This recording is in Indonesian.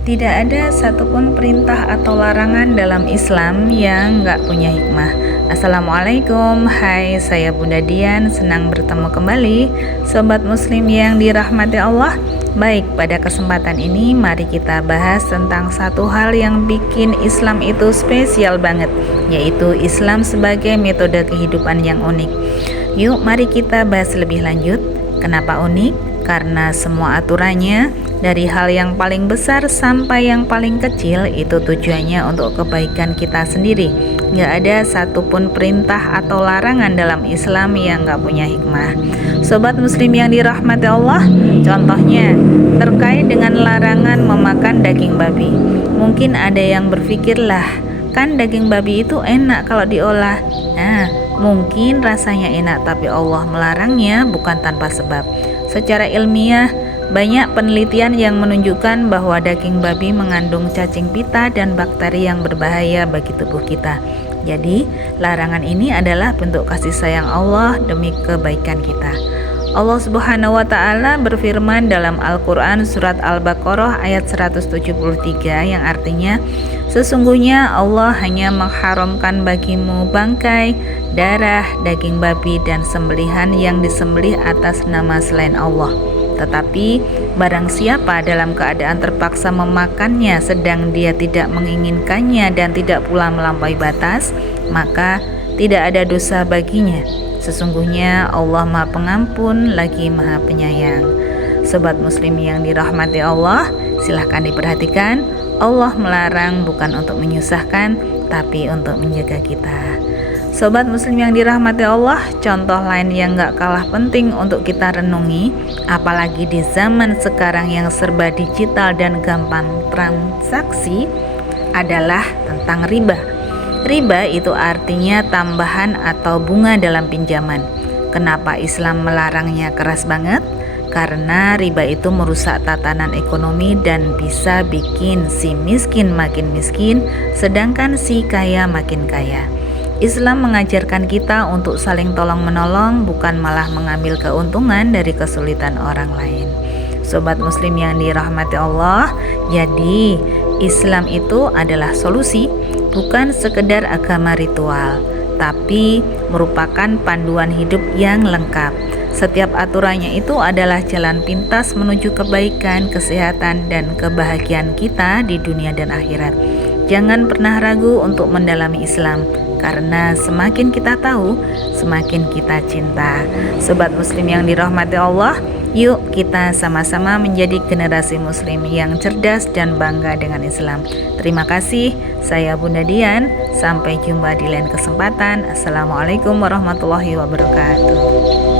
Tidak ada satupun perintah atau larangan dalam Islam yang nggak punya hikmah. Assalamualaikum, hai saya Bunda Dian, senang bertemu kembali Sobat Muslim yang dirahmati Allah. Baik, pada kesempatan ini mari kita bahas tentang satu hal yang bikin Islam itu spesial banget, yaitu Islam sebagai metode kehidupan yang unik. Yuk mari kita bahas lebih lanjut. Kenapa unik? Karena semua aturannya, dari hal yang paling besar sampai yang paling kecil, itu tujuannya untuk kebaikan kita sendiri. Nggak ada satupun perintah atau larangan dalam Islam yang nggak punya hikmah. Sobat Muslim yang dirahmati Allah, contohnya terkait dengan larangan memakan daging babi. Mungkin ada yang berpikir, lah kan daging babi itu enak kalau diolah. Nah, mungkin rasanya enak, tapi Allah melarangnya bukan tanpa sebab. Secara ilmiah, banyak penelitian yang menunjukkan bahwa daging babi mengandung cacing pita dan bakteri yang berbahaya bagi tubuh kita. Jadi, larangan ini adalah bentuk kasih sayang Allah demi kebaikan kita. Allah Subhanahu wa Ta'ala berfirman dalam Al-Quran surat Al-Baqarah ayat 173 yang artinya, sesungguhnya Allah hanya mengharamkan bagimu bangkai, darah, daging babi, dan sembelihan yang disembelih atas nama selain Allah. Tetapi barang siapa dalam keadaan terpaksa memakannya sedang dia tidak menginginkannya dan tidak pula melampaui batas, maka tidak ada dosa baginya. Sesungguhnya Allah Maha Pengampun lagi Maha Penyayang. Sobat Muslim yang dirahmati Allah, silahkan diperhatikan, Allah melarang bukan untuk menyusahkan, tapi untuk menjaga kita. Sobat Muslim yang dirahmati Allah, contoh lain yang gak kalah penting untuk kita renungi, apalagi di zaman sekarang yang serba digital dan gampang transaksi, adalah tentang riba. Riba itu artinya tambahan atau bunga dalam pinjaman. Kenapa Islam melarangnya keras banget? Karena riba itu merusak tatanan ekonomi dan bisa bikin si miskin makin miskin, sedangkan si kaya makin kaya. Islam mengajarkan kita untuk saling tolong-menolong, bukan malah mengambil keuntungan dari kesulitan orang lain. Sobat Muslim yang dirahmati Allah, jadi Islam itu adalah solusi, bukan sekedar agama ritual, tapi merupakan panduan hidup yang lengkap. Setiap aturannya itu adalah jalan pintas menuju kebaikan, kesehatan, dan kebahagiaan kita di dunia dan akhirat. Jangan pernah ragu untuk mendalami Islam, karena semakin kita tahu, semakin kita cinta. Sobat Muslim yang dirahmati Allah, yuk kita sama-sama menjadi generasi Muslim yang cerdas dan bangga dengan Islam. Terima kasih, saya Bunda Dian. Sampai jumpa di lain kesempatan. Assalamualaikum warahmatullahi wabarakatuh.